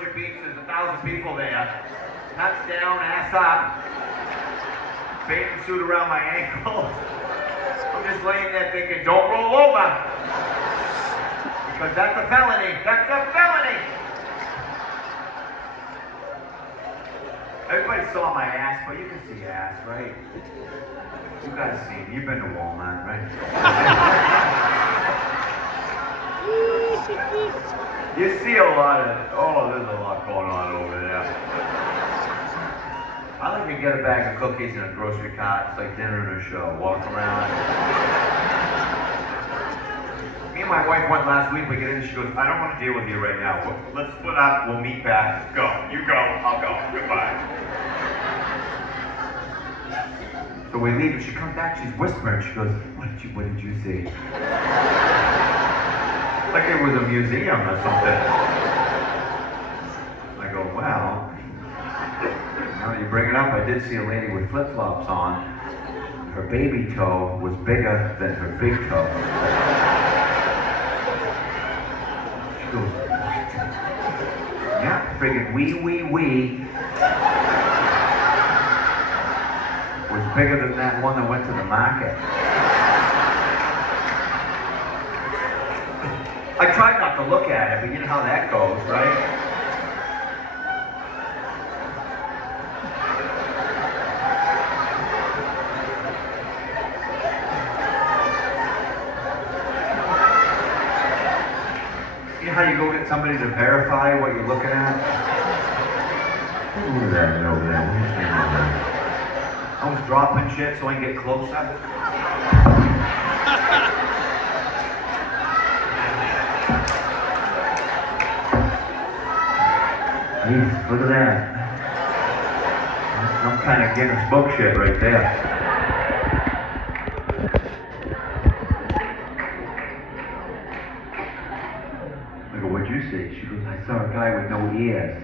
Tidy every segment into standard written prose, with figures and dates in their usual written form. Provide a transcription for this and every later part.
Orchard Beach, there's 1,000 people there. Hats down, ass up. Bathing suit around my ankles. I'm just laying there thinking, don't roll over. Because that's a felony. That's a felony. Everybody saw my ass, but you can see ass, right? You guys see it. You've been to Walmart, right? You see a lot of, oh, there's a lot going on over there. I like to get a bag of cookies in a grocery cart. It's like dinner and a show. Walk around. Me and my wife went last week. We get in, she goes, I don't want to deal with you right now. Let's split up. We'll meet back. Go. You go. I'll go. Goodbye. So we leave, and she comes back. She's whispering. She goes, what did you see? Like it was a museum or something. I go, well. Now you bring it up, I did see a lady with flip-flops on. Her baby toe was bigger than her big toe. She goes, what? Yeah, friggin' wee. Was bigger than that one that went to the market. I tried not to look at it, but you know how that goes, right? How you go get somebody to verify what you're looking at? Look at that over there. What are you saying over there? I was dropping shit so I can get closer. Jeez, look at that. I'm kind of getting smoke shit right there. What'd you see? She goes, I saw a guy with no ears.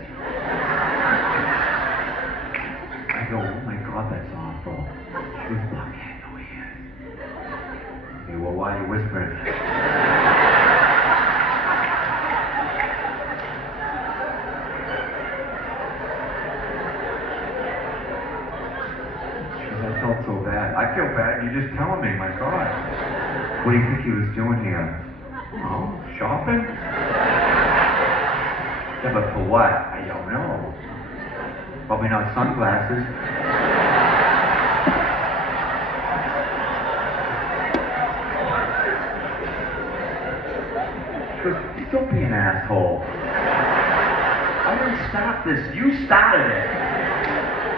I go, oh my God, that's awful. She goes, fuck, he had no ears. Okay, well, why are you whispering? She goes, I felt so bad. I feel bad, you're just telling me, my God. What do you think he was doing here? Oh, shopping? Yeah, but for what? I don't know. Probably not sunglasses. She goes, don't be an asshole. I didn't start this. You started it.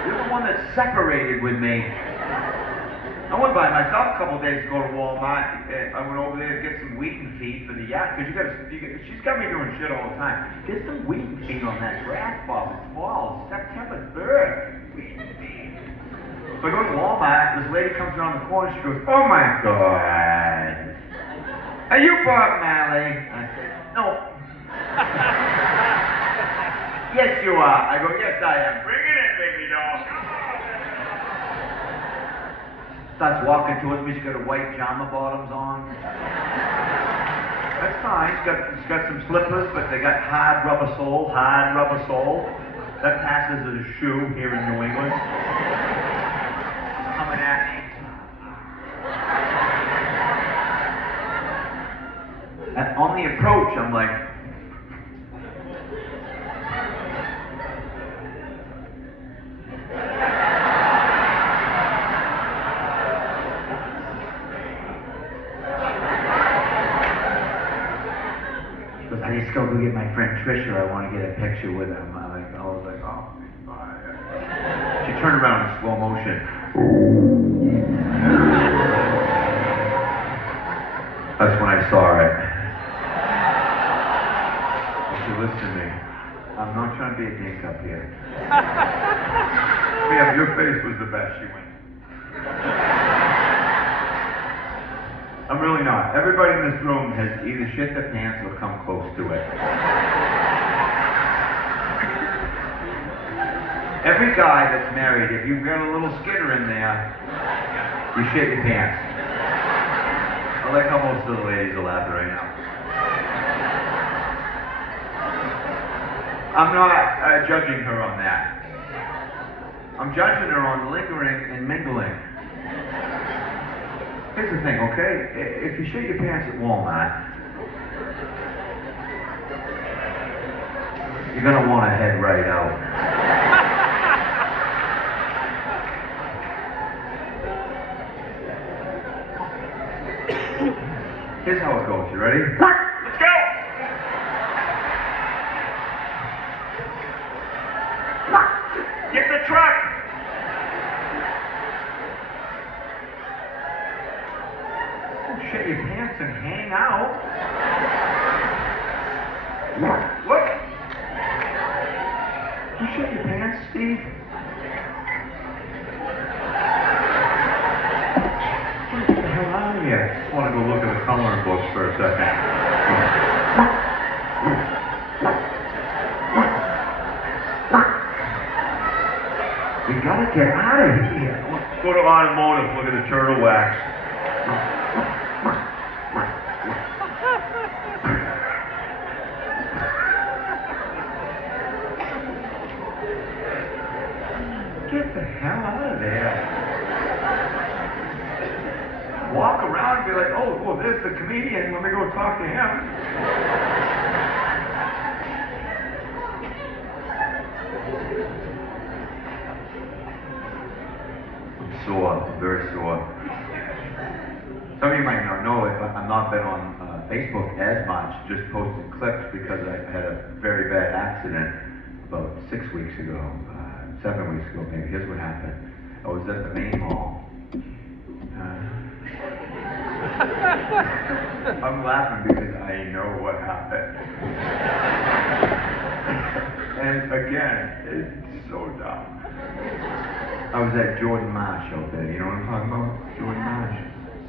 You're the one that separated with me. I went by myself a couple of days to go to Walmart. I went over there to get some wheat and feed for the yacht, because she's got me doing shit all the time. Get some wheat and feed on that grass, Bob. It's fall. It's September 3rd. Wheat and feed. So I go to Walmart. This lady comes around the corner. She goes, oh my God. Are you Bob Marley? I said, no. Yes, you are. I go, yes, I am. Bring it in, baby doll. Starts walking towards me. She's got a white Jama bottoms on. That's fine. She's got some slippers, but they got hard rubber sole. That passes as a shoe here in New England. Coming at me. And on the approach, I'm like, I just go get my friend Trisha. I want to get a picture with him. I was like, oh, bye. She turned around in slow motion. That's when I saw it. She listened to me. I'm not trying to be a dink up here. Yeah, your face was the best. She went. I'm really not. Everybody in this room has either shit their pants or come close to it. Every guy that's married, if you've got a little skitter in there, you shit your pants. I like how most of the ladies are laughing right now. I'm not judging her on that. I'm judging her on lingering and mingling. Here's the thing, okay? If you shit your pants at Walmart, you're gonna want to head right out. Here's how it goes. You ready? Let's go! Get the truck! Don't shit your pants and hang out. Look! You shit your pants, Steve? Get the hell out of here. I just want to go look at the coloring books for a second. We gotta get out of here. Let's go to automotive, look at the turtle wax. Get the hell out of there. Walk around and be like, oh, well, there's the comedian. Let me go talk to him. I'm sore. I'm very sore. Some of you might not know it, but I've not been on Facebook as much, just posting clips because I had a very bad accident about 6 weeks ago. 7 weeks ago, maybe. Here's what happened. I was at the main mall. I'm laughing because I know what happened. And again, it's so dumb. I was at Jordan Marsh out there. You know what I'm talking about? Jordan Marsh.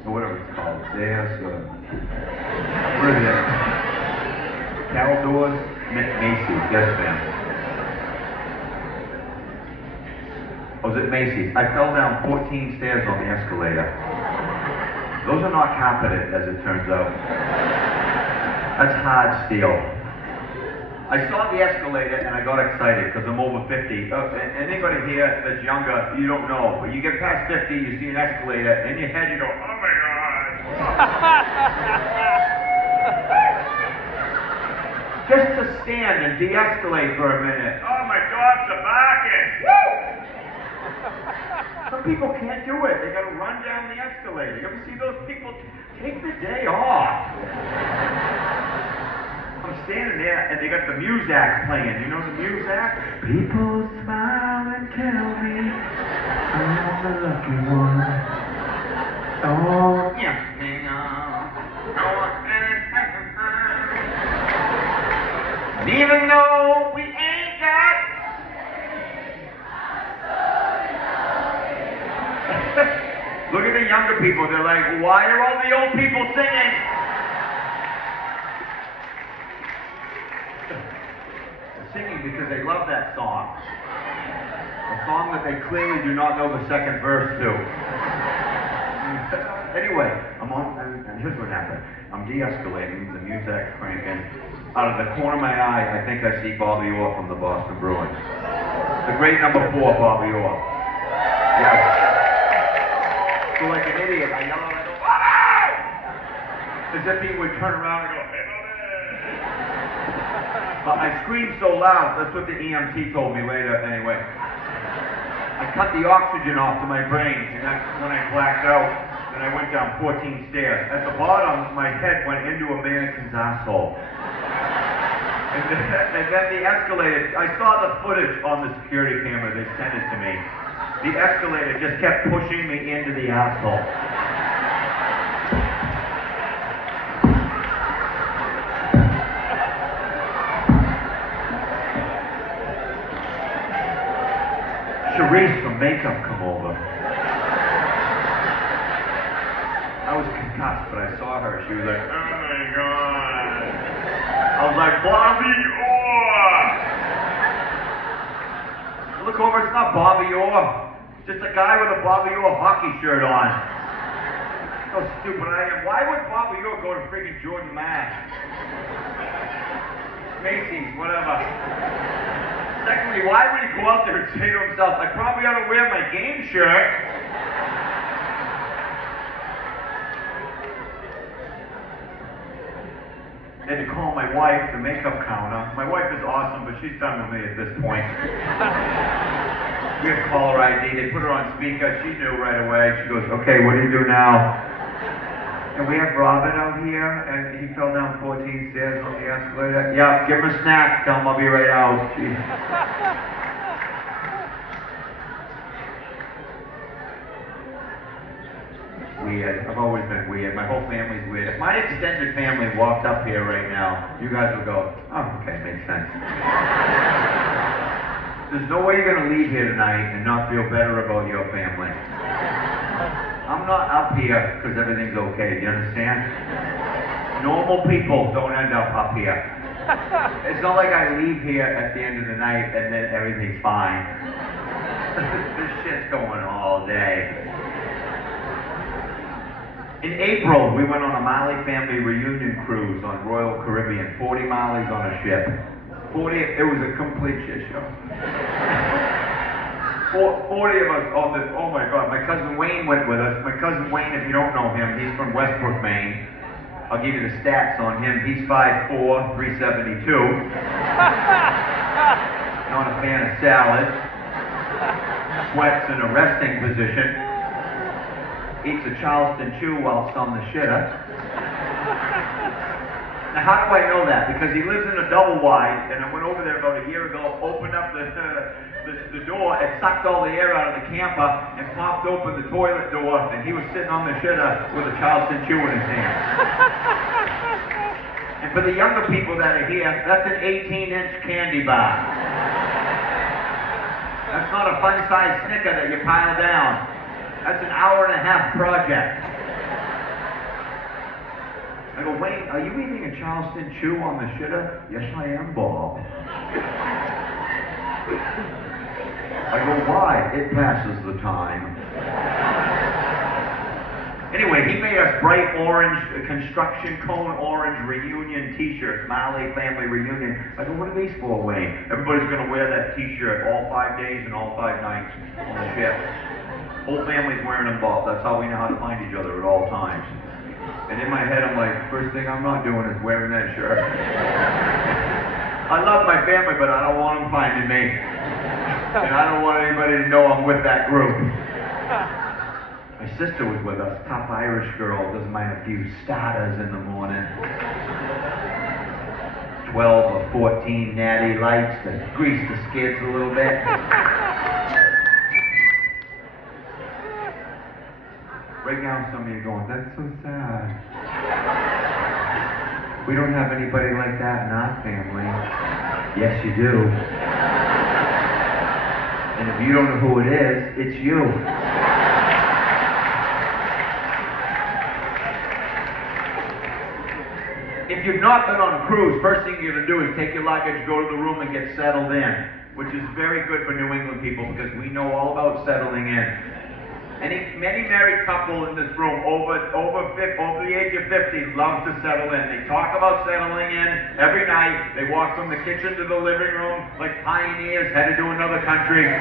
Or whatever it's called. There's what is it? Caldors? Macy's. Yes, ma'am. I was at Macy's. I fell down 14 stairs on the escalator. Those are not carpeted, as it turns out. That's hard steel. I saw the escalator and I got excited because I'm over 50. Anybody here that's younger, you don't know. But you get past 50, you see an escalator, in your head you go, oh my God. Just to stand and de-escalate for a minute. Oh my dogs are barking. Woo! Some people can't do it. They gotta run down the escalator. You ever see those people? Take the day off. I'm standing there and they got the Muzak playing. You know the Muzak? People smile and tell me I'm the lucky one. Oh, yeah. And even though we ain't got look at the younger people, they're like, why are all the old people singing? They're singing because they love that song. A song that they clearly do not know the second verse to. Anyway, I'm on, and here's what happened. I'm de-escalating, the music's cranking. Out of the corner of my eye, I think I see Bobby Orr from the Boston Bruins. The great number 4, Bobby Orr. Yes. So like an idiot, I yell out and I go, Bobby! As if he would turn around and go, hey, Bobby! I screamed so loud, that's what the EMT told me later anyway. I cut the oxygen off to my brain, and that's when I blacked out, and I went down 14 stairs. At the bottom, my head went into a mannequin's asshole. And then the escalator, I saw the footage on the security camera, they sent it to me. The escalator just kept pushing me into the asshole. Charisse from makeup come over. I was concussed, but I saw her. She was like, oh my God. I was like, Bobby Orr! Look over, it's not Bobby Orr. It's just a guy with a Bobby Orr hockey shirt on. How stupid I am. Why would Bobby Orr go to freaking Jordan Marsh? Macy's, whatever. Secondly, why would he go out there and say to himself, I probably ought to wear my game shirt? I had to call my wife, the makeup counter. My wife is awesome, but she's done with me at this point. We have caller ID. They put her on speaker. She knew right away. She goes, okay, what do you do now? And we have Robin out here, and he fell down 14 stairs on the escalator. Yeah, give him a snack. Tell him I'll be right out. Weird. I've always been weird. My whole family's weird. If my extended family walked up here right now, you guys would go, oh, okay, makes sense. There's no way you're going to leave here tonight and not feel better about your family. I'm not up here because everything's okay, do you understand? Normal people don't end up here. It's not like I leave here at the end of the night and then everything's fine. This shit's going all day. In April, we went on a Marley family reunion cruise on Royal Caribbean. 40 Marleys on a ship. It was a complete shit show. 40 of us on this, oh my God, my cousin Wayne went with us. My cousin Wayne, if you don't know him, he's from Westbrook, Maine. I'll give you the stats on him. He's 5'4", 372. Not a fan of salad. Sweats in a resting position. Eats a Charleston chew while on the shitter. Now, how do I know that? Because he lives in a double wide, and I went over there about a year ago, opened up the door, and sucked all the air out of the camper, and popped open the toilet door, and he was sitting on the shitter with a Charleston chew in his hand. And for the younger people that are here, that's an 18-inch candy bar. That's not a fun-sized Snicker that you pile down. That's an hour-and-a-half project. I go, Wayne, are you eating a Charleston chew on the shitter? Yes, I am, Bob. I go, why? It passes the time. Anyway, he made us bright orange, construction cone orange reunion t-shirts, Marley family reunion. I go, what are these for, Wayne? Everybody's going to wear that t-shirt all 5 days and all 5 nights on the ship. Whole family's wearing them, Bob. That's how we know how to find each other at all times. And in my head, I'm like, first thing I'm not doing is wearing that shirt. I love my family, but I don't want them finding me. And I don't want anybody to know I'm with that group. My sister was with us, top Irish girl, doesn't mind a few starters in the morning. 12 or 14 natty lights to grease the skids a little bit. Right now, some of you are going, that's so sad. We don't have anybody like that in our family. Yes, you do. And if you don't know who it is, it's you. If you've not been on a cruise, first thing you're going to do is take your luggage, go to the room, and get settled in, which is very good for New England people because we know all about settling in. Many married couple in this room over the age of 50 love to settle in. They talk about settling in every night. They walk from the kitchen to the living room like pioneers headed to another country. You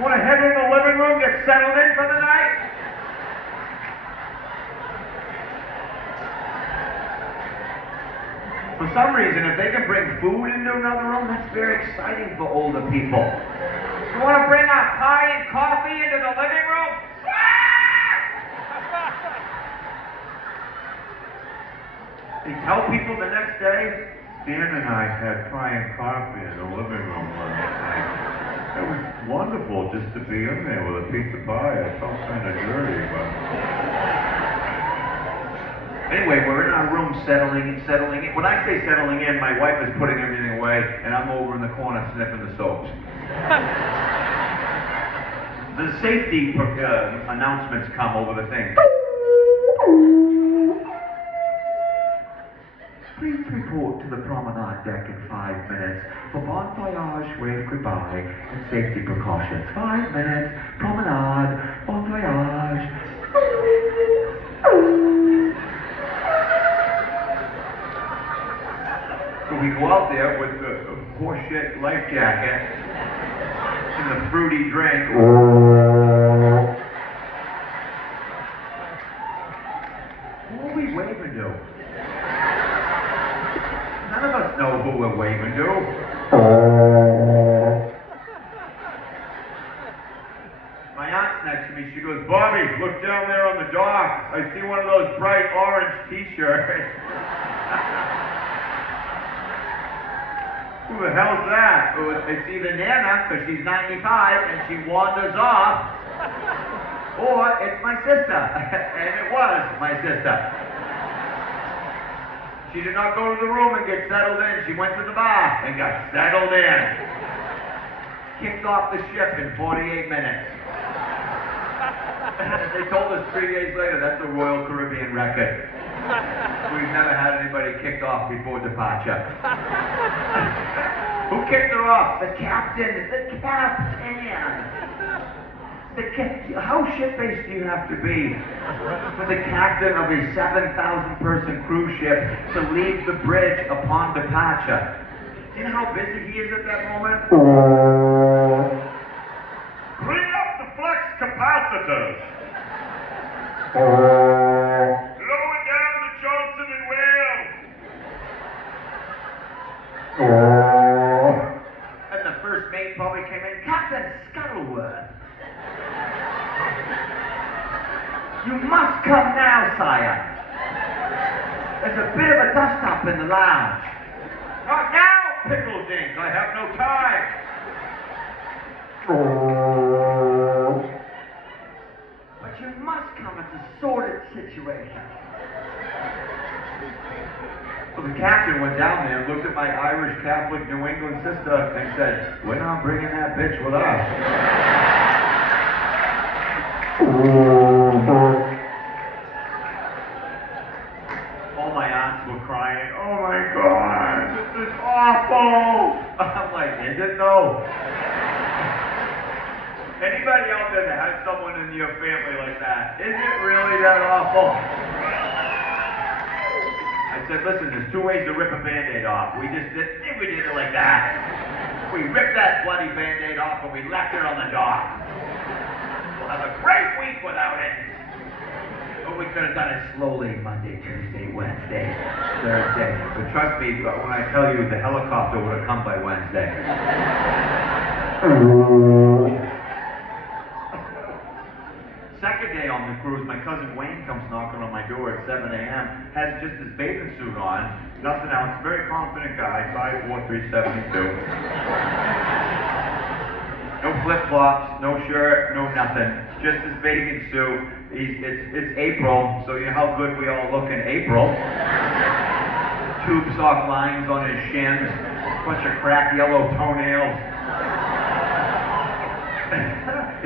want to head in the living room, get settled in for the night? For some reason, if they can bring food into another room, that's very exciting for older people. You want to bring a pie and coffee into the living room? They tell people the next day, Dan and I had pie and coffee in the living room last night. It was wonderful just to be in there with a piece of pie. I felt kind of dirty, but... Anyway, we're in our room settling in. When I say settling in, my wife is putting everything away, and I'm over in the corner sniffing the soaps. The safety announcements come over the thing. Please report to the promenade deck in 5 minutes for bon voyage, wave goodbye, and safety precautions. 5 minutes, promenade, bon voyage. So we go out there with the horseshit life jacket and the fruity drink. Who are we waving to? None of us know who we're waving to. My aunt's next to me. She goes, Bobby, look down there on the dock. I see one of those bright orange t-shirts. Who the hell's that? Oh, it's either Nana, because she's 95 and she wanders off, or it's my sister. And it was my sister. She did not go to the room and get settled in. She went to the bar and got settled in. Kicked off the ship in 48 minutes. They told us 3 days later that's a Royal Caribbean record. We've never had anybody kicked off before departure. Who kicked her off? The captain. The captain. How shit-faced do you have to be for the captain of a 7,000-person cruise ship to leave the bridge upon departure? Do you know how busy he is at that moment? Bring up the flux capacitors. Lower down the Johnson and Wales. And the first mate probably came in, Captain Scuttleworth. You must come now, sire. There's a bit of a dust-up in the lounge. Not now, pickle dings. I have no time. But you must come. It's a sordid situation. So the captain went down there and looked at my Irish Catholic New England sister and said, we're not bringing that bitch with us. All my aunts were crying, oh my God, this is awful. I'm like, is it though? Anybody out there that has someone in your family like that, is it really that awful? I said, listen, there's two ways to rip a Band-Aid off. We did it like that. We ripped that bloody Band-Aid off and we left it on the dock. We'll have a great week without it. But we could have done it slowly, Monday, Tuesday, Wednesday, Thursday. But trust me, when I tell you the helicopter would have come by Wednesday. Second day on the cruise, my cousin Wayne comes knocking on my door at 7 a.m., has just his bathing suit on, nothing else, very confident guy, 5'4", 372. No flip-flops, no shirt, no nothing, just his bathing suit. It's April, so you know how good we all look in April. Tube sock lines on his shins, bunch of cracked yellow toenails.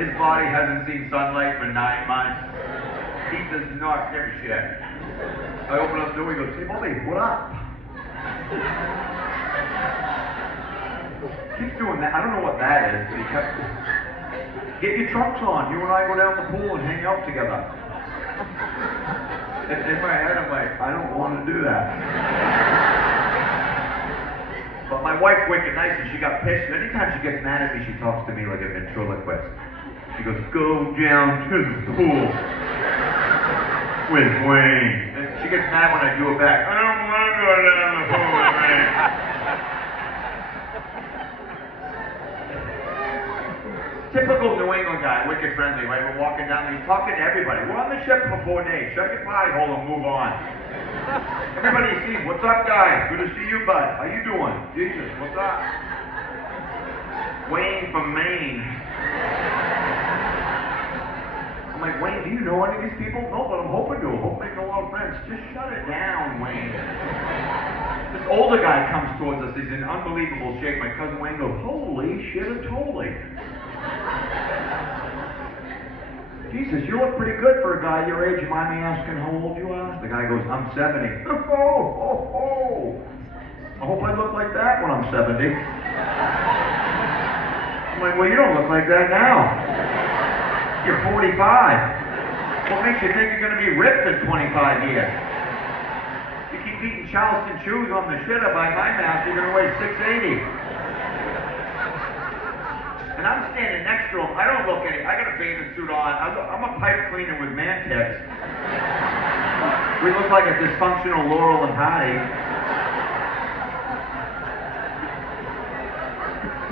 His body hasn't seen sunlight for 9 months. He does not give a shit. I open up the door, he goes, hey Bobby, what up? Keeps doing that. I don't know what that is, but he kept... Get your trunks on. You and I go down the pool and hang out together. In my head, I'm like, I don't want to do that. But my wife's wicked nice and she got pissed. And anytime she gets mad at me, she talks to me like a ventriloquist. She goes, go down to the pool with Wayne. And she gets mad when I do it back. I don't want to go down the pool with Wayne. Typical New England guy, wicked friendly, right? We're walking down, he's talking to everybody. We're on the ship for 4 days. Shut your pie hole and move on. Everybody sees, what's up, guys? Good to see you, bud. How you doing? Jesus, what's up? Wayne from Maine. I'm like, Wayne, do you know any of these people? No, but I'm hoping to. Hope making a lot of friends. Just shut it down, Wayne. This older guy comes towards us. He's in unbelievable shape. My cousin Wayne goes, holy shit, totally. Jesus, you look pretty good for a guy your age. You mind me asking how old you are? The guy goes, I'm 70. Oh. I hope I look like that when I'm 70. I'm like, well, you don't look like that now. You're 45. What makes you think you're going to be ripped in 25 years? You keep feet in Charleston shoes on the shitter by my math, you're gonna weigh 680. And I'm standing next to him. I don't look any. I got a bathing suit on. I'm a pipe cleaner with man tips. We look like a dysfunctional Laurel and Hardy.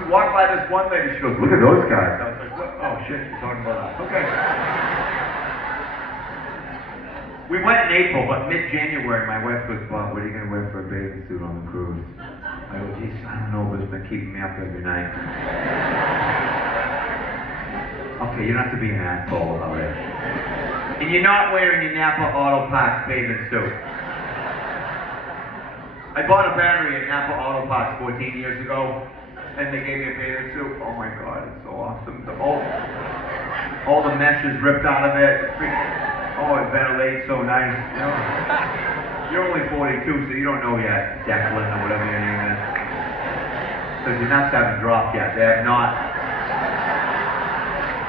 We walked by this one lady. She goes, "Look at those guys." I was like, "What? Oh shit, she's talking about us." Okay. We went in April, but mid-January, my wife goes, "Bob, what are you going to wear for a bathing suit on the cruise?" I go, "Geez, I don't know, but it's been keeping me up every night." Okay, you don't have to be an asshole about it. And you're not wearing your Napa Auto Parts bathing suit. I bought a battery at Napa Auto Parts 14 years ago, and they gave me a bathing suit. Oh my God, it's so awesome. All the mesh is ripped out of it. Oh, it ventilates so nice. You know? You're only 42, so you don't know yet, Declan or whatever your name is. Because your nuts haven't dropped yet. They have not.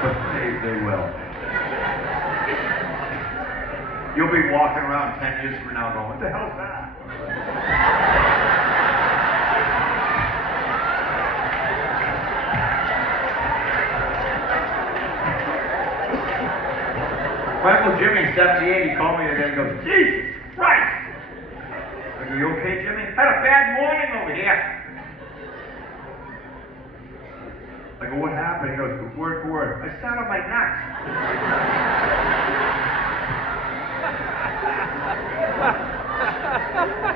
But they will. You'll be walking around 10 years from now going, "What the hell's that?" My Uncle Jimmy, 78, he called me today and goes, "Jesus Christ!" I go, "You okay, Jimmy?" "Had a bad morning over here." I go, "What happened?" He goes, "Word for word, I sat on my nuts."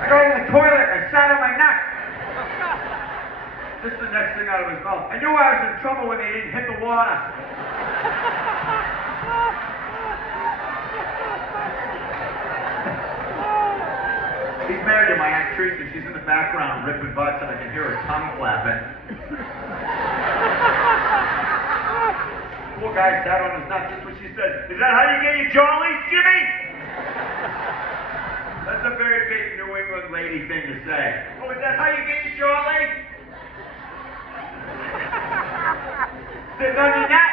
I go to the toilet, I sat on my nuts. This is the next thing out of his mouth. "I knew I was in trouble when they didn't hit the water." He's married to my Aunt Teresa. She's in the background ripping butts, and I can hear her tongue flapping. Poor guy sat on his nuts. That's what she said. "Is that how you get your jollies, Jimmy?" That's a very big New England lady thing to say. "Oh, is that how you get your jolly?" Sitting on your nut.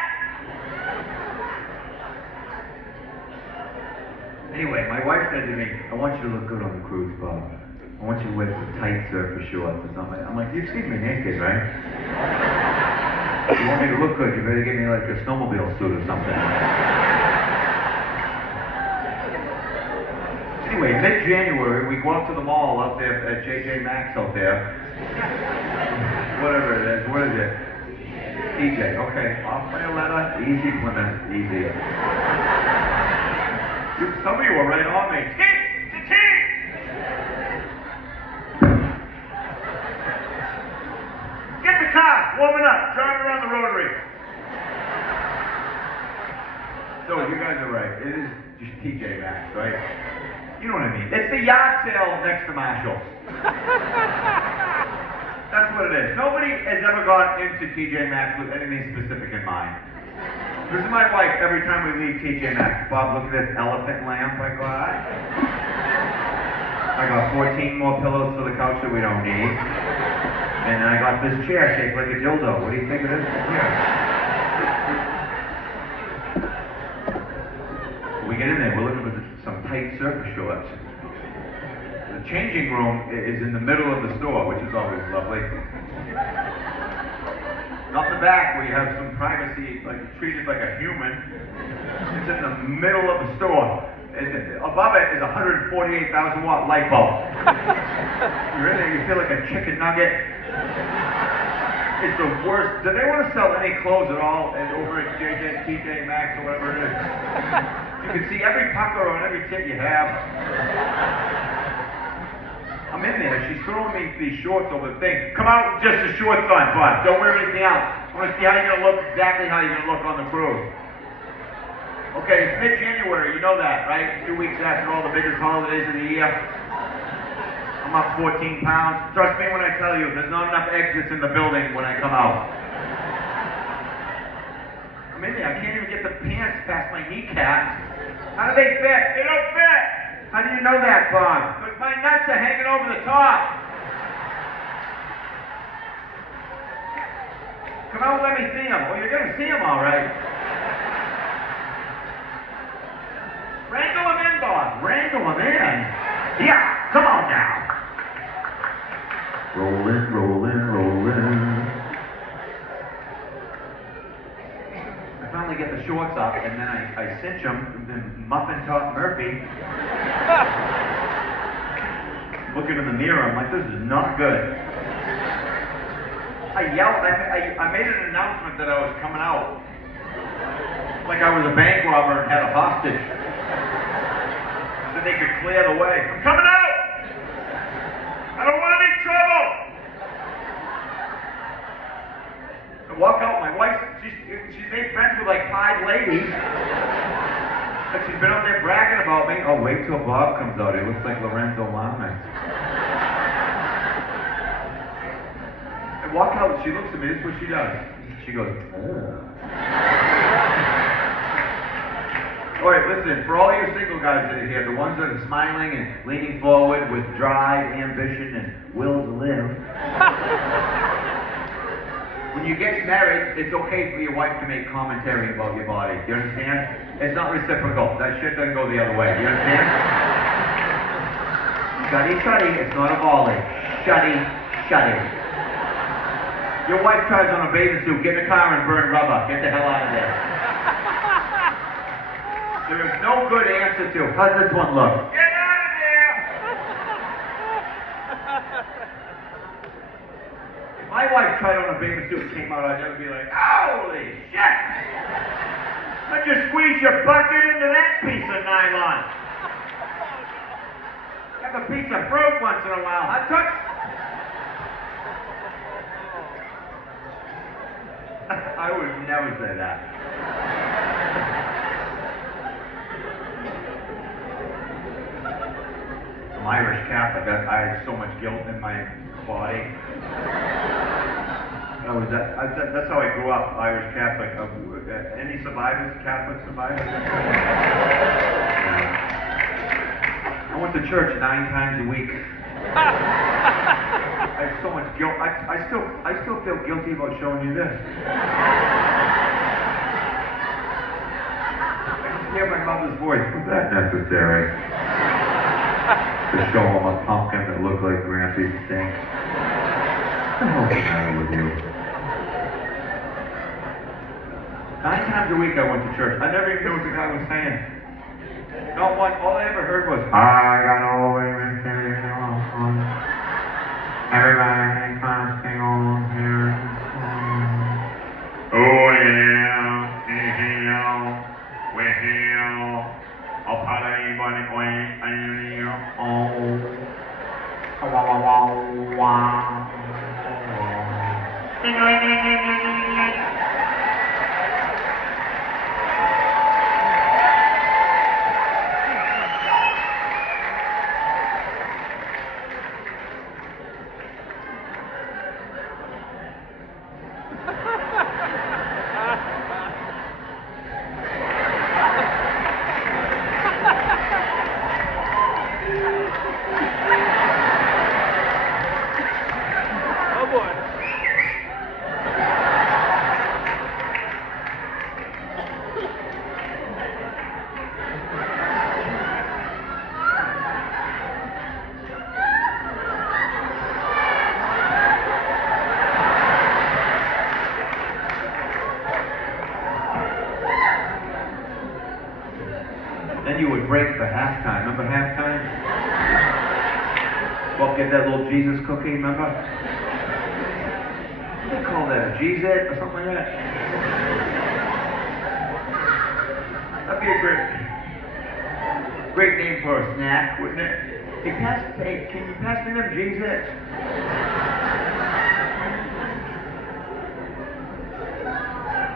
Anyway, my wife said to me, "I want you to look good on the cruise, Bob. I want you to wear some tight surfer shorts or something." I'm like, "You've seen me naked, right? If you want me to look good, you better get me like a snowmobile suit or something." Anyway, mid-January, we go out to the mall out there at JJ Maxx out there. Whatever it is, what is it? TJ, okay. Off by a letter, easy Plymouth, easy. Some of you were right on me. Get the car, warm it up, drive around the rotary. So you guys are right. It is just TJ Maxx, right? You know what I mean. It's the yard sale next to Marshall's. That's what it is. Nobody has ever gone into TJ Maxx with anything specific in mind. This is my wife every time we leave TJ Maxx. "Bob, look at this elephant lamp I got. I got 14 more pillows for the couch that we don't need. And I got this chair shaped like a dildo. What do you think of this chair?" We get in there, we're looking for some tight surfer shorts. The changing room is in the middle of the store, which is always lovely. Not the back, where you have some privacy, like treated like a human. It's in the middle of the store. Above it is a 148,000 watt light bulb. You're in there, you feel like a chicken nugget. It's the worst. Do they want to sell any clothes at all over at TJ Maxx or whatever it is? You can see every pucker on every tit you have. I'm in there. She's throwing me these shorts over the thing. "Come out with just the shorts on, Bud. Don't wear anything else. I want to see how you're going to look, exactly how you're going to look on the cruise." Okay, it's mid-January. You know that, right? 2 weeks after all the biggest holidays of the year. I'm up 14 pounds. Trust me when I tell you, there's not enough exits in the building when I come out. I'm in there. I can't even get the pants past my kneecaps. How do they fit? They don't fit. How do you know that, Bob? Because my nuts are hanging over the top. Come out and let me see them. Well, you're going to see them all right. Wrangle them in, Bob. Wrangle them in? Yeah, come on now. Rolling, rolling, rolling. I finally get the shorts up, and then I cinch them, and then Muffin Top Murphy. Looking in the mirror, I'm like, this is not good. I yelled, I made an announcement that I was coming out. Like I was a bank robber and had a hostage. So they could clear the way. I'm coming out! I don't want any trouble! I walk out, my wife, she's made friends with like 5 ladies. Like she's been out there bragging about me. Oh, wait till Bob comes out. He looks like Lorenzo Lamas. I walk out, she looks at me, this is what she does. She goes, ugh. Alright, listen, for all you single guys that are here, the ones that are smiling and leaning forward with drive, ambition, and will to live. When you get married, it's okay for your wife to make commentary about your body. Do you understand? It's not reciprocal. That shit doesn't go the other way. Do you understand? Shuddy, shuddy. It's not a volley. Shuddy, shuddy. Your wife tries on a bathing suit. Get in the car and burn rubber. Get the hell out of there. There is no good answer to, how's this one look? Get out of there! If my wife tried on a bathing suit and came out, I'd never be like, holy shit! Let's just squeeze your bucket into that piece of nylon. Have a piece of fruit once in a while, huh, Toots? I would never say that. I'm Irish Catholic. I have so much guilt in my body. That's how I grew up, Irish Catholic. Any survivors, Catholic survivors? Yeah. I went to church 9 times a week. I have so much guilt. I still feel guilty about showing you this. I just hear my mother's voice. Was that necessary? To show him a pumpkin that looked like Grampy's stink. What the hell's the matter with you? 9 times a week I went to church. I never even knew what the guy was saying. Not one. All I ever heard was, I got all the way with everybody clapping on here. Oh yeah, we're here. I'll party by the way. Then you would break for halftime. Remember halftime? Well, get that little Jesus cookie, remember? What do they call that? A Jesus or something like that? That'd be a great name for a snack, wouldn't it? Hey, can you pass me them Jesus?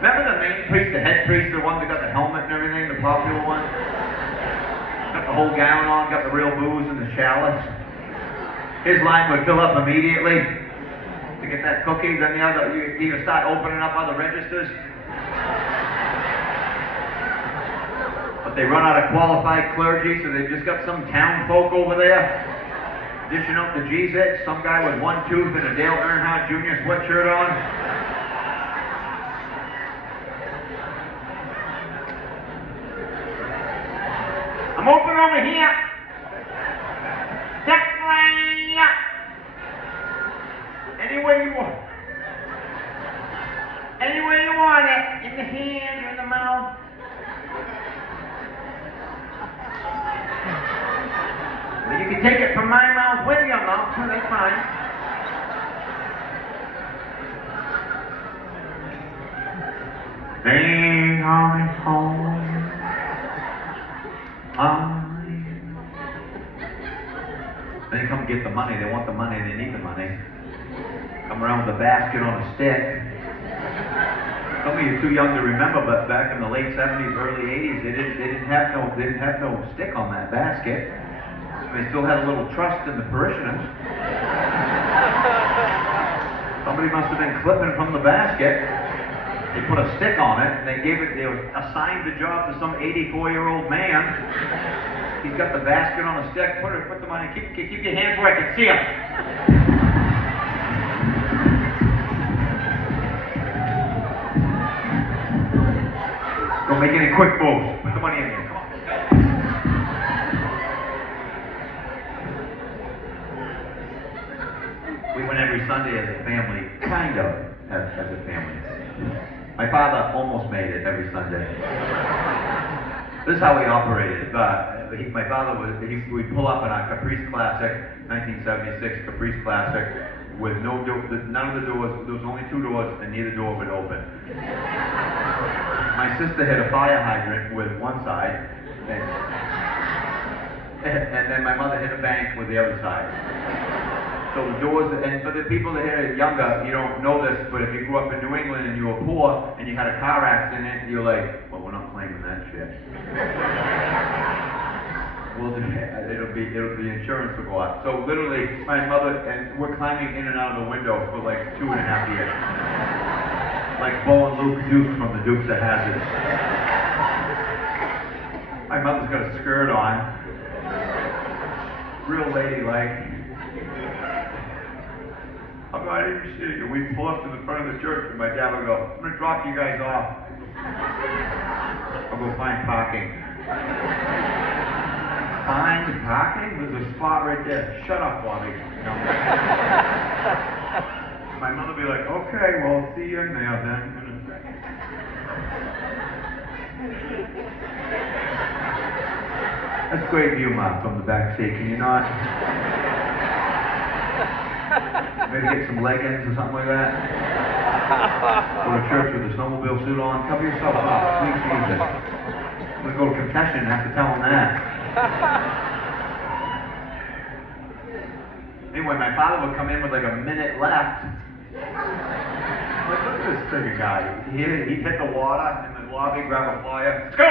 Remember the main priest, the head priest, the one that got the helmet and everything, the popular one? Got the whole gown on, got the real booze and the chalice. His line would fill up immediately to get that cookie. Then you either start opening up other registers. But they run out of qualified clergy, so they've just got some town folk over there dishing out the G-Zits. Some guy with one tooth and a Dale Earnhardt Jr. sweatshirt on. I'm open over here. That way. way you want. Any way you want it. In the hand or in the mouth. Well, you can take it from my mouth with your mouth, so that's fine. They are home. They come get the money. They want the money. They need the money. Come around with a basket on a stick. Some of you are too young to remember, but back in the late 70s, early 80s, they didn't have no stick on that basket. They still had a little trust in the parishioners. Somebody must have been clipping from the basket. They put a stick on it, and they assigned the job to some 84-year-old man. He's got the basket on a stick. Put the money. Keep your hands where I can see them. Don't make any quick moves. Put the money in here. Come on. We went every Sunday as a family, kind of as a family. My father almost made it every Sunday. This is how we operated. My father we'd pull up in our Caprice Classic, 1976 Caprice Classic, with none of the doors. There was only 2 doors, and neither door would open. My sister hit a fire hydrant with one side, and then my mother hit a bank with the other side. So the doors, and for the people that are younger, you don't know this, but if you grew up in New England and you were poor and you had a car accident, you're like, well, we're not claiming that shit. Well, the insurance will go up. So literally, my mother, and we're climbing in and out of the window for like 2.5 years. Like Bo and Luke Duke from the Dukes of Hazzard. My mother's got a skirt on. Real ladylike. I'm not even shitting you. We'd pull up to the front of the church and my dad would go, I'm going to drop you guys off. I'll go find parking. Find parking? There's a spot right there. Shut up, Bobby. No. My mother would be like, okay, well, see you in there then. That's great view, Mom, from the back seat. Can you not? Maybe get some leggings or something like that. Go to church with a snowmobile suit on. Cover yourself up. Sweet Jesus. I'm going to go to confession and have to tell them that. Anyway, my father would come in with like a minute left. I'm like, look at this freaking guy. He'd hit the water in the lobby, grab a flyer. Let's go!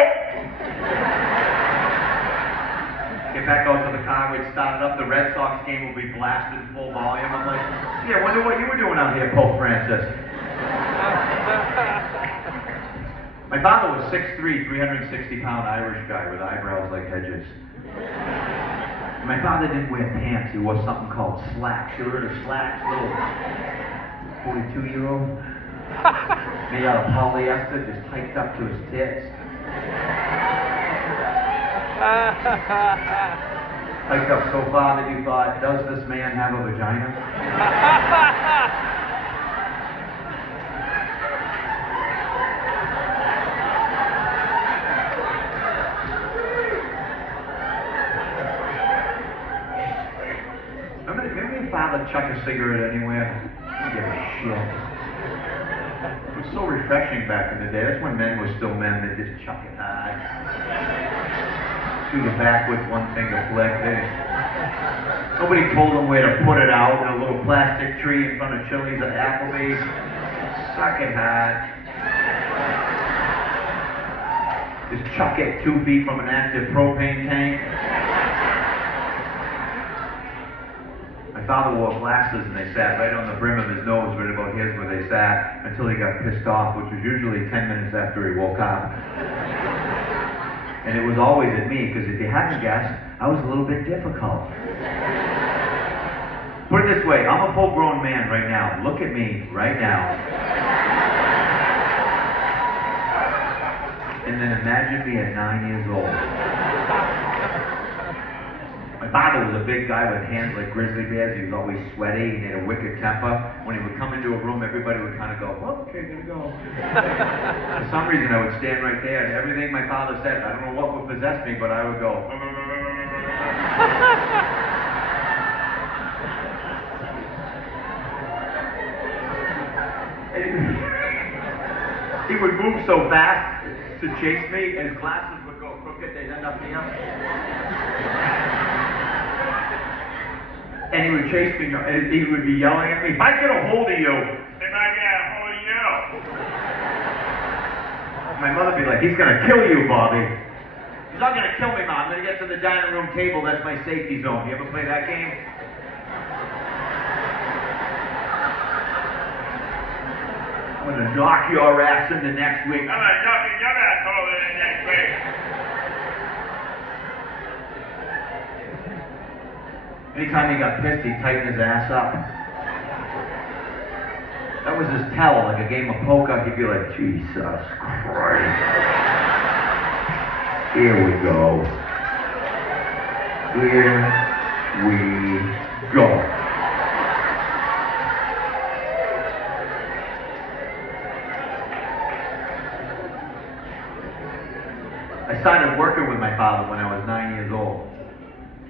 Get back out to the car, we'd start it up, the Red Sox game would be blasted full volume. I'm like, yeah, wonder what you were doing out here, Pope Francis. My father was 6'3", 360-pound Irish guy with eyebrows like hedges. My father didn't wear pants, he wore something called slacks. You ever heard of slacks? Little 42-year-old? Made out of polyester, just hiked up to his tits. Hiked up so far that you thought, does this man have a vagina? Remember your father chuck a cigarette anywhere? I don't give a shit. It was so refreshing back in the day. That's when men were still men. They just chuck it high. To the back with one finger flick. Nobody told them where to put it out in a little plastic tree in front of Chili's at Applebee's. Suck it hard. Just chuck it 2 feet from an active propane tank. My father wore glasses and they sat right on the brim of his nose, right about here's where they sat, until he got pissed off, which was usually 10 minutes after he woke up. And it was always at me, because if you hadn't guessed, I was a little bit difficult. Put it this way, I'm a full-grown man right now. Look at me right now. And then imagine me at 9 years old. My father was a big guy with hands like grizzly bears. He was always sweaty. He had a wicked temper. When he would come into a room, everybody would kind of go, "Oh, okay, gonna go." For some reason, I would stand right there, and everything my father said, I don't know what would possess me, but I would go. He would move so fast to chase me, and his glasses would go crooked. They'd end up here. And he would chase me, and he would be yelling at me, "If I get a hold of you, if I get a hold of you." My mother would be like, "He's gonna kill you, Bobby." "He's not gonna kill me, Mom. I'm gonna get to the dining room table. That's my safety zone." You ever play that game? I'm gonna knock your ass into next week. I'm gonna knock your asshole into next week. Anytime he got pissed, he'd tighten his ass up. That was his tell, like a game of poker. He'd be like, "Jesus Christ. Here we go. Here we go." I started working with my father when I was 9 years old.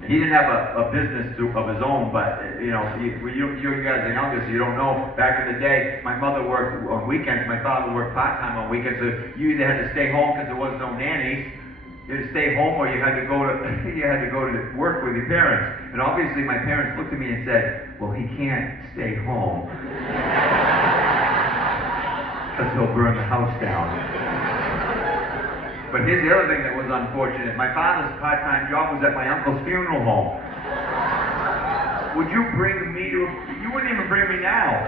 He didn't have a business of his own, but you know, you guys are younger, so you don't know. Back in the day, my mother worked on weekends. My father worked part-time on weekends. So you either had to stay home because there was no nannies. You had to stay home, or you had to go to work with your parents. And obviously, my parents looked at me and said, "Well, he can't stay home because he'll burn the house down." But here's the other thing that was unfortunate. My father's part-time job was at my uncle's funeral home. Would you bring me to you wouldn't even bring me now.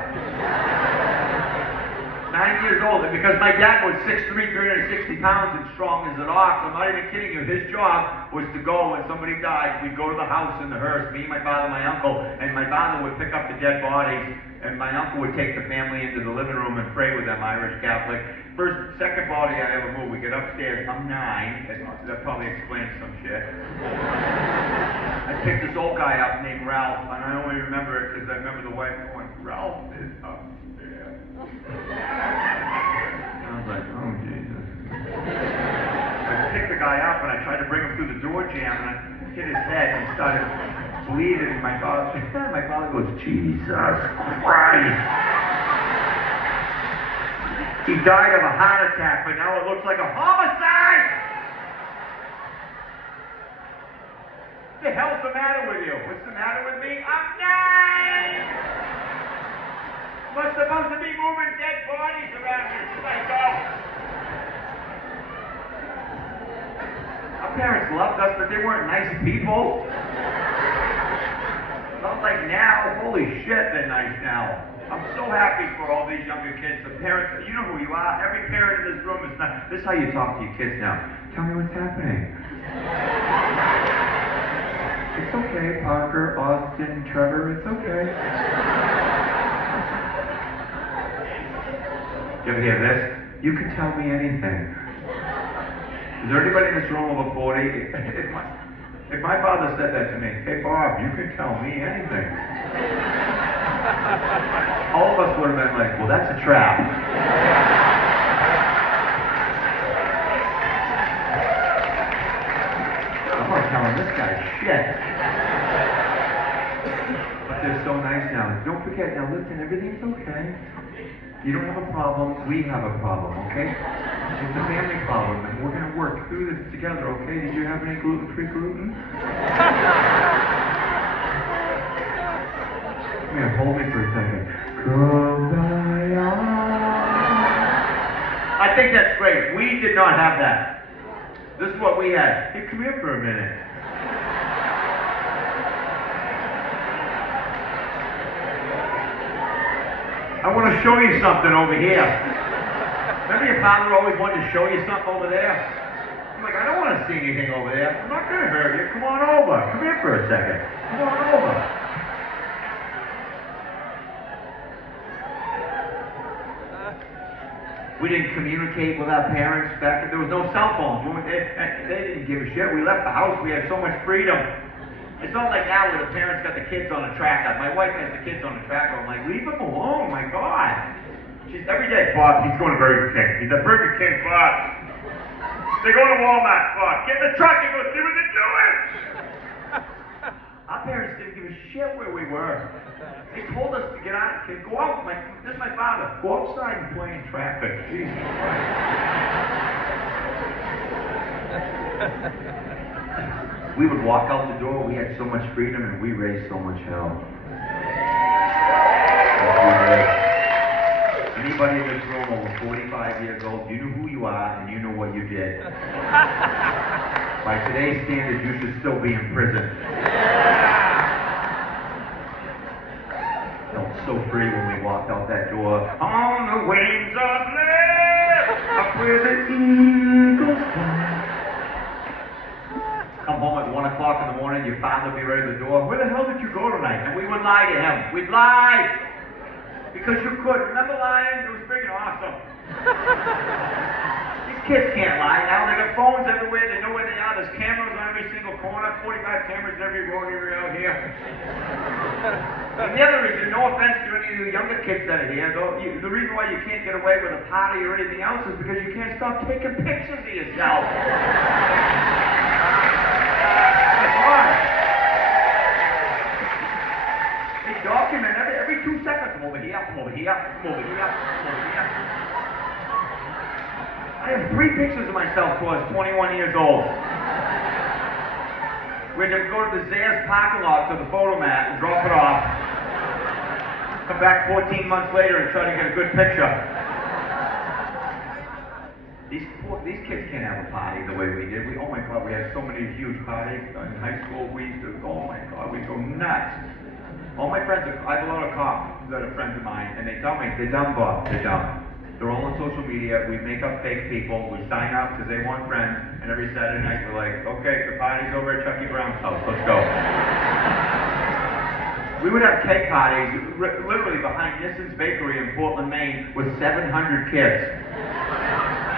9 years old. And because my dad was 6'3", 360 pounds and strong as an ox, I'm not even kidding you, his job was to go when somebody died, we'd go to the house in the hearse, me, my father, my uncle, and my father would pick up the dead bodies, and my uncle would take the family into the living room and pray with them, Irish Catholic. Second body I ever moved, we get upstairs, I'm 9, that probably explains some shit. I picked this old guy up named Ralph, and I only remember it because I remember the wife going, "Ralph is upstairs." I was like, "Oh, Jesus." I picked the guy up, and I tried to bring him through the door jam, and I hit his head, and he started bleeding, and my father goes, "Jesus Christ." He died of a heart attack, but now it looks like a homicide! What the hell's the matter with you? What's the matter with me? I'm 9! We're supposed to be moving dead bodies around here, psycho! Our parents loved us, but they weren't nice people. Not like now. Holy shit, they're nice now. I'm so happy for all these younger kids. The parents, you know who you are. Every parent in this room is not. This is how you talk to your kids now. "Tell me what's happening." "It's okay, Parker, Austin, Trevor, it's okay." You ever hear this? "You can tell me anything." Is there anybody in this room over 40? If my father said that to me, "Hey, Bob, you can tell me anything." All of us would have been like, "Well, that's a trap." I'm not telling this guy shit. But they're so nice now. Don't forget, now listen, everything's okay. You don't have a problem, we have a problem, okay? It's a family problem, and we're going to work through this together, okay? Did you have any gluten-free gluten? Here, hold me for a second. Kumbaya. I think that's great. We did not have that. This is what we had. Hey, come here for a minute. I want to show you something over here. Remember your father always wanted to show you something over there? I'm like, I don't want to see anything over there. I'm not going to hurt you. Come on over. Come here for a second. Come on over. We didn't communicate with our parents back then. There was no cell phones. They didn't give a shit. We left the house. We had so much freedom. It's not like now where the parents got the kids on a tracker. My wife has the kids on a tracker. I'm like, leave them alone, my God. She's every day, Bob, he's going to Burger King. He's at Burger King, Bob. They go to Walmart, Bob. Get in the truck and go see what they're doing. Our parents didn't give a shit where we were. They told us to get out, to go out. This is my father. Go outside and play in traffic. Jesus Christ. We would walk out the door. We had so much freedom, and we raised so much hell. Anybody in this room over 45 years old, you know who you are, and you know what you did. By today's standards, you should still be in prison. Felt so free when we walked out that door. On the wings of love, up where the eagles fly. Come home at 1 o'clock in the morning, your father would be right at the door. Where the hell did you go tonight? And we would lie to him. We'd lie! Because you could. Remember lying? It was freaking awesome. These kids can't lie now. They got phones everywhere. They know where they are. There's cameras on every single corner. 45 cameras in every road area out here. And the other reason, no offense to any of the younger kids that are here, though, the reason why you can't get away with a party or anything else is because you can't stop taking pictures of yourself. They document every 2 seconds. I'm over here, I'm over here, I'm over here, I'm over here. I have 3 pictures of myself till I was 21 years old. We had to go to the Zayas parking lot to the photo mat and drop it off. Come back 14 months later and try to get a good picture. These kids can't have a party the way we did. Oh my God, we had so many huge parties in high school. We used to, oh my God, we go nuts. All my friends, I have a lot of cops that are friends of mine, and they tell me, they're dumb, Bob, they're dumb. They're all on social media, we make up fake people, we sign up because they want friends, and every Saturday night we're like, okay, the party's over at Chucky Brown's house, let's go. We would have cake parties, literally behind Nissan's Bakery in Portland, Maine, with 700 kids.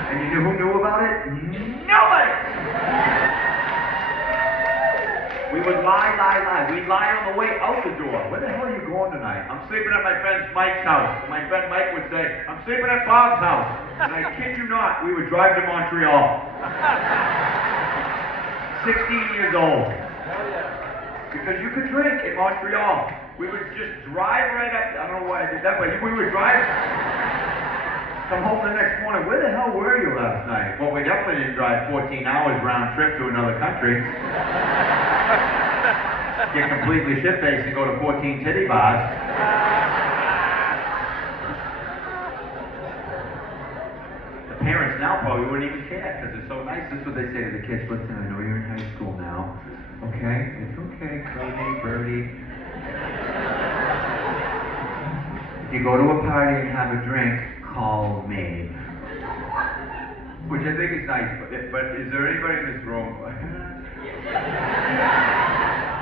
And you knew who knew about it? Nobody! We would lie. We'd lie on the way out the door. Where the hell are you going tonight? I'm sleeping at my friend Mike's house. And my friend Mike would say, I'm sleeping at Bob's house. And I kid you not, we would drive to Montreal. 16 years old. Because you could drink in Montreal. We would just drive right up. I don't know why I did that, but we would drive. Come home the next morning. Where the hell were you last night? Well, we definitely didn't drive 14 hours round trip to another country. Get completely shit-faced and go to 14 titty bars. The parents now probably wouldn't even care because it's so nice. This is what they say to the kids. Listen, I know you're in high school now. Okay? It's okay, Cody, Birdie. If you go to a party and have a drink, call me. Which I think is nice, but is there anybody in this room?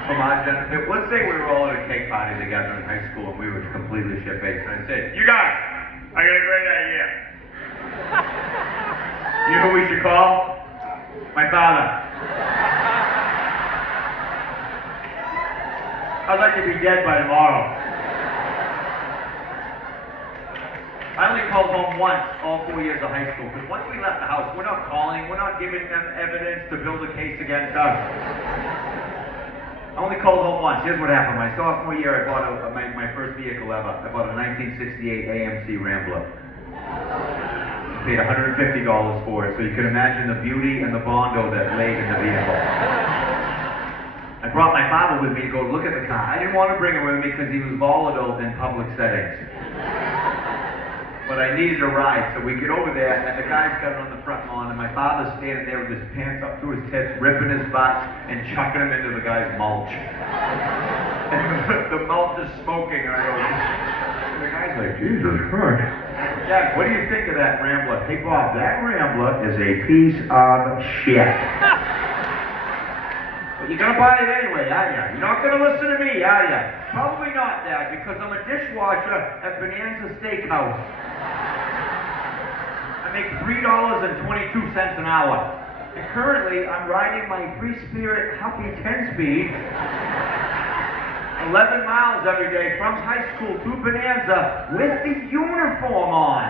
From our generation, let's say we were all at a cake party together in high school and we were completely shit-faced, and I said, you guys, I got a great idea. You know who we should call? My father. I'd like to be dead by tomorrow. I only called home once all 4 years of high school, because once we left the house, we're not calling, we're not giving them evidence to build a case against us. I only called home once. Here's what happened. My sophomore year, I bought my first vehicle ever. I bought a 1968 AMC Rambler. I paid $150 for it, so you can imagine the beauty and the bondo that laid in the vehicle. I brought my father with me to go look at the car. I didn't want to bring him with me because he was volatile in public settings. But I needed a ride, so we get over there, and the guy's got it on the front lawn, and my father's standing there with his pants up to his tits, ripping his butt, and chucking him into the guy's mulch. And the mulch is smoking, and I go, and the guy's like, Jesus Christ. Dad, what do you think of that Rambler? Hey, Bob, that Rambler is a piece of shit. But you're going to buy it anyway, aren't you? You're not going to listen to me, are you? Probably not, Dad, because I'm a dishwasher at Bonanza Steakhouse. I make $3.22 an hour. And currently, I'm riding my Free Spirit Huffy 10-speed 11 miles every day from high school to Bonanza with the uniform on.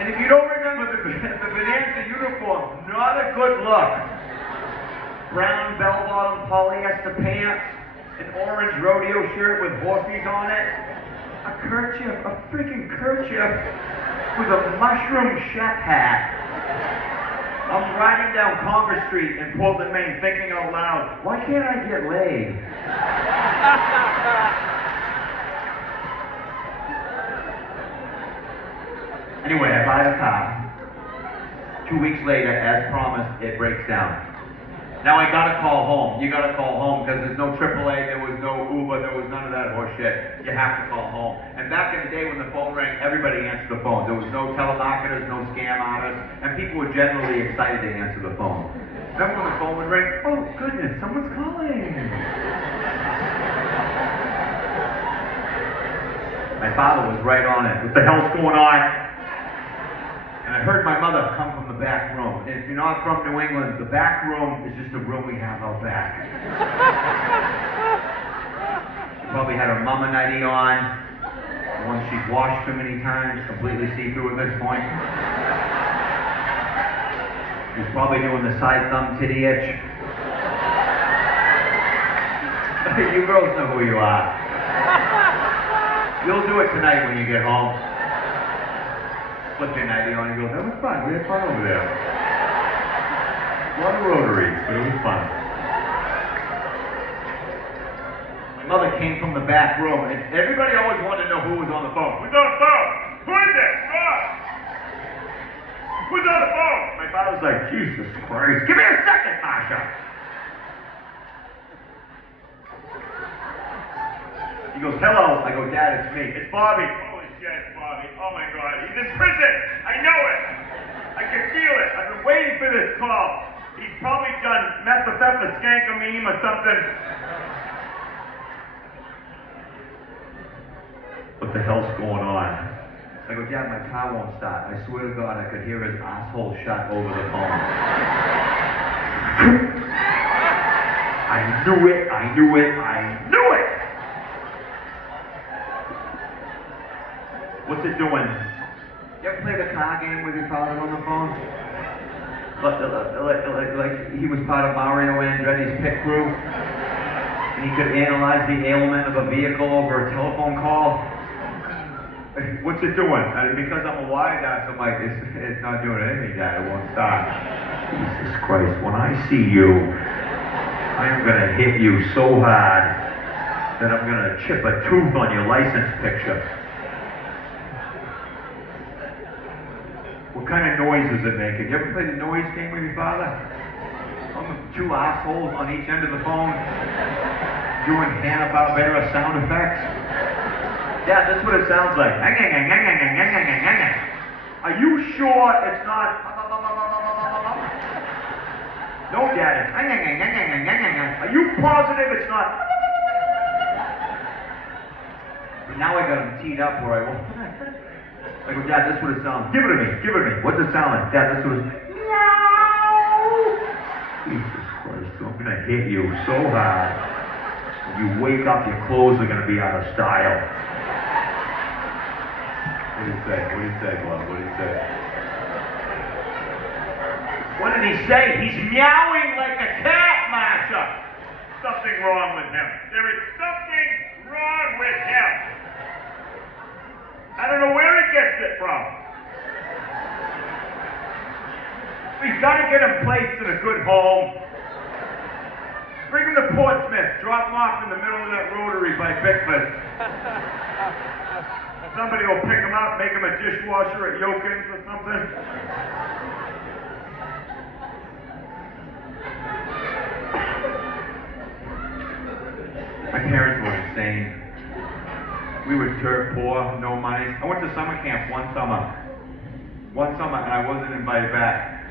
And if you don't remember the Bonanza uniform, not a good look. Brown bell-bottom polyester pants, an orange rodeo shirt with horsies on it, a kerchief, a freaking kerchief with a mushroom chef hat. I'm riding down Congress Street in Portland, Maine, thinking out loud, why can't I get laid? Anyway, I buy the car. 2 weeks later, as promised, it breaks down. Now I gotta call home. You gotta call home because there's no AAA, there was no Uber, there was none of that horse shit. You have to call home. And back in the day when the phone rang, everybody answered the phone. There was no telemarketers, no scam artists, and people were generally excited to answer the phone. Remember when the phone would ring? Oh goodness, someone's calling. My father was right on it. What the hell's going on? And I heard my mother come from the back room. And if you're not from New England, the back room is just a room we have out back. She probably had her mama nightie on, the one she's washed too many times, completely see-through at this point. She's probably doing the side thumb titty itch. You girls know who you are. You'll do it tonight when you get home. Flip your nightie on and go, that was fun. We had fun over there. A lot of rotaries, but it was fun. My mother came from the back room, and everybody always wanted to know who was on the phone. Who's on the phone? Who is it? Who's on the phone? My father was like, Jesus Christ. Give me a second, Masha. He goes, hello. I go, Dad, it's me. It's Bobby. Holy shit, Bobby. Oh my God. He's in prison. I know it. I can feel it. I've been waiting for this call. He's probably done methamphetamine or something. What the hell's going on? I go, Dad, my car won't start. I swear to God, I could hear his asshole shut over the phone. I knew it. I knew it. I knew it. What's it doing? You ever play the car game with your father on the phone? Like he was part of Mario Andretti's pit crew? And he could analyze the ailment of a vehicle over a telephone call? What's it doing? Because I'm a wide ass, I'm like, it's not doing anything, Dad. It won't stop. Jesus Christ, when I see you, I am going to hit you so hard that I'm going to chip a tooth on your license picture. What kind of noise is it making? You ever play the noise game with your father? Two assholes on each end of the phone doing Hanna-Barbera sound effects? Dad, that's what it sounds like. Are you sure it's not? No, Dad, it's. Are you positive it's not? But now I got him teed up where I want. I go, Dad, that's what it sounds. Give it to me. Give it to me. What's it sound like? Dad, that's what it's. Meow. Jesus Christ, I'm gonna hit you so hard. When you wake up, your clothes are gonna be out of style. What did he say? What did he say, Glove? What did he say? What did he say? He's meowing like a cat, Masha. Something wrong with him. There is something wrong with him. I don't know where he gets it from. We've got to get him placed in a good home. Bring him to Portsmouth. Drop him off in the middle of that rotary by Bickford. Somebody will pick him up, make him a dishwasher at Yokin's or something. My parents were insane. We were dirt poor, no money. I went to summer camp one summer, and I wasn't invited back.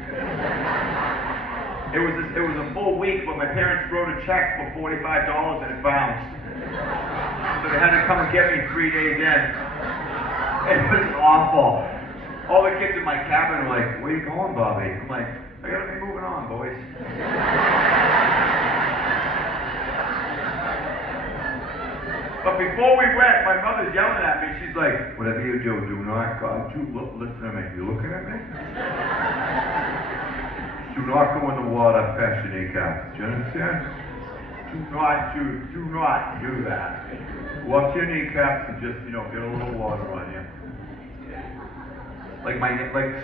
It was a full week, but my parents wrote a check for $45 and it bounced. So they had to come and get me 3 days in. It was awful. All the kids in my cabin are like, where you going, Bobby? I'm like, I gotta be moving on, boys. But before we went, my mother's yelling at me. She's like, whatever you do, do not go. Listen to me. You looking at me? Do not go in the water past your kneecaps. Do you understand? Do not do that. Go up to your kneecaps and just, get a little water on you. Like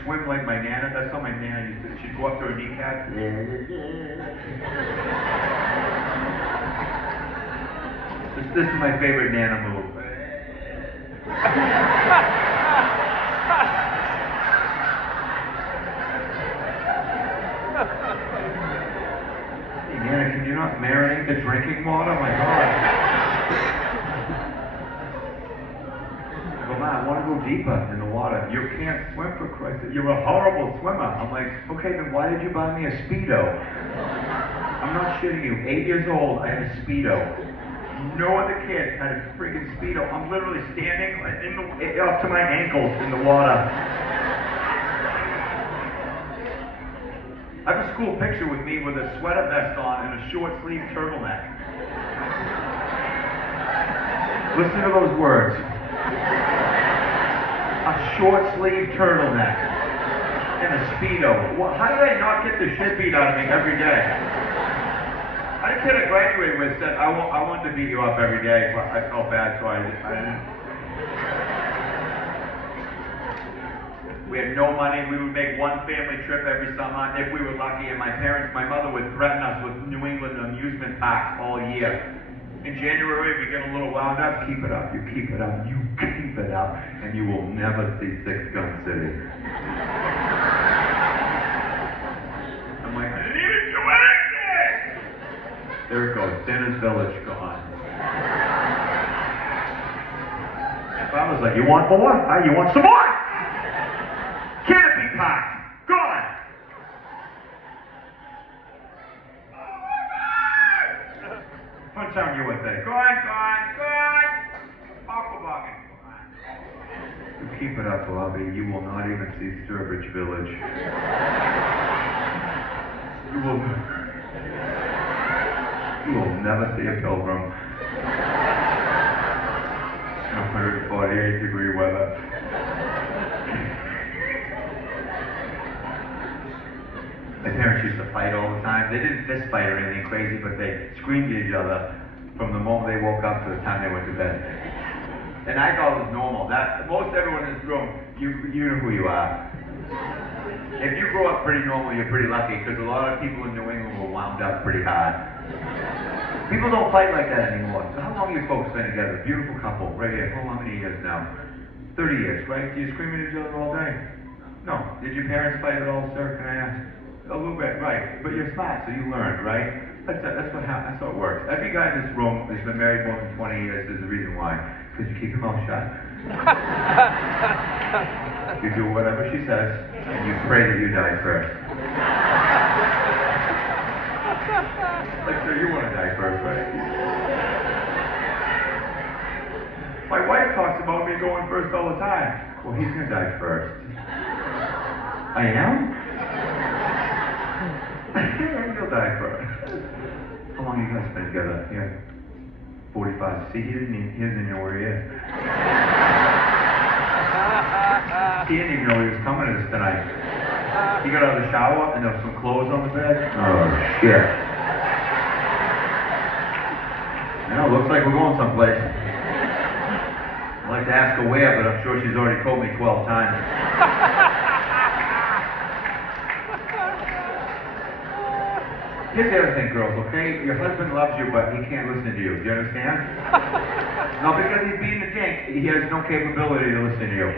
swim like my nana. That's how my nana used to. She'd go up to her kneecaps. This is my favorite nana move. Hey Nana, can you not marinate the drinking water? My God. I go, Ma, I want to go deeper in the water. You can't swim for Christ's sake. You're a horrible swimmer. I'm like, okay, then why did you buy me a Speedo? I'm not shitting you. 8 years old, I had a Speedo. No other kid had a freaking Speedo. I'm literally standing up to my ankles in the water. I have a school picture with me with a sweater vest on and a short sleeve turtleneck. Listen to those words. A short sleeve turtleneck and a Speedo. How did I not get the shit beat out of me every day? I had a kid I graduated with said, I wanted to beat you up every day, but I felt bad, so I didn't. We had no money. We would make one family trip every summer if we were lucky, and my mother would threaten us with New England amusement parks all year. In January, we get a little wound up. Keep it up. You keep it up. You keep it up, and you will never see Six Gun City. I'm like, I didn't even do anything! There it goes. Dinner's Village gone. I was like, you want more? You want some more? Canopy Park. Gone. Funtown USA. Gone. Aquabogging. You keep it up, Bobby. You will not even see Sturbridge Village. You will never see a pilgrim. 148-degree weather. My parents used to fight all the time. They didn't fist fight or anything crazy, but they screamed at each other from the moment they woke up to the time they went to bed. And I thought it was normal. Most everyone in this room, you know who you are. If you grow up pretty normal, you're pretty lucky, because a lot of people in New England were wound up pretty hard. People don't fight like that anymore. So how long have you folks been together? Beautiful couple, right here. How many years now? 30 years, right? Do you scream at each other all day? No. Did your parents fight at all, sir? Can I ask? A little bit, right. But you're smart, so you learned, right? That's what happens. That's how it works. Every guy in this room has been married more than 20 years. There's a reason why. Because you keep your mouth shut. You do whatever she says, and you pray that you die first. Like, sir, you want to die first, right? My wife talks about me going first all the time. Well, he's going to die first. I am? You'll die first. How long have you guys been together? Yeah. 45. See, he doesn't even know where he is. He didn't even know he was coming to this tonight. He got out of the shower and there was some clothes on the bed. Oh, shit. Yeah, looks like we're going someplace. I'd like to ask her where, but I'm sure she's already told me 12 times. Here's the other thing, girls, okay? Your husband loves you, but he can't listen to you. Do you understand? Not because he's being a dink. He has no capability to listen to you.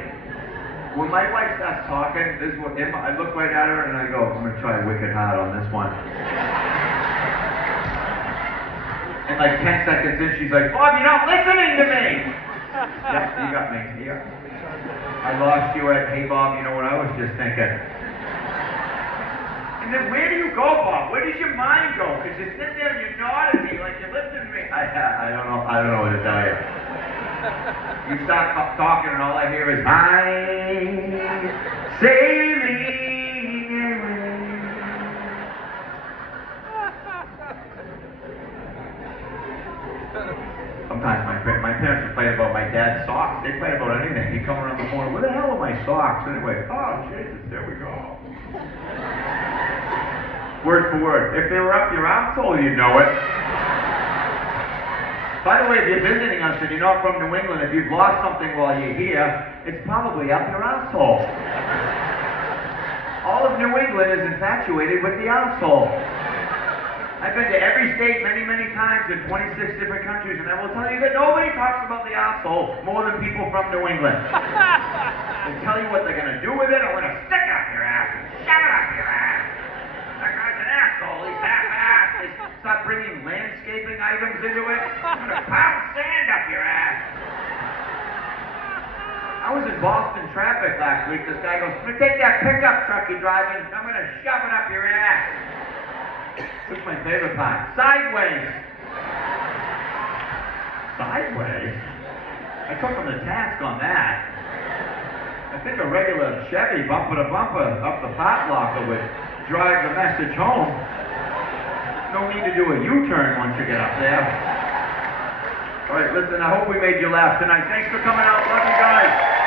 When my wife starts talking, this is what I look right at her and I go, I'm going to try wicked hard on this one. And like 10 seconds in, she's like, Bob, you're not listening to me! Yeah, you got me. Yeah. I lost you at, hey, Bob, you know what I was just thinking. And then where do you go, Bob? Where does your mind go? Because you sit there and you nod at me like you're listening to me. I don't know what to tell you. You start talking and all I hear is, I'm sailing away. Sometimes my parents would fight about my dad's socks. They fight about anything. He'd come around the corner, where the hell are my socks? Anyway, oh, Jesus, there we go. Word for word. If they were up your asshole, you'd know it. By the way, if you're visiting us and you're not from New England, if you've lost something while you're here, it's probably up your asshole. All of New England is infatuated with the asshole. I've been to every state many, many times in 26 different countries, and I will tell you that nobody talks about the asshole more than people from New England. They tell you what they're going to do with it. I'm going to stick it up your ass and shove it up your ass. That guy's an asshole. He's half-assed. They start bringing landscaping items into it. I'm going to pound sand up your ass. I was in Boston traffic last week. This guy goes, take that pickup truck you're driving. I'm going to shove it up your ass. What's my favorite part? Sideways. Sideways? I took him to task on that. I think a regular Chevy bumper to bumper up the pot locker would drive the message home. No need to do a U-turn once you get up there. All right, listen, I hope we made you laugh tonight. Thanks for coming out. Love you guys.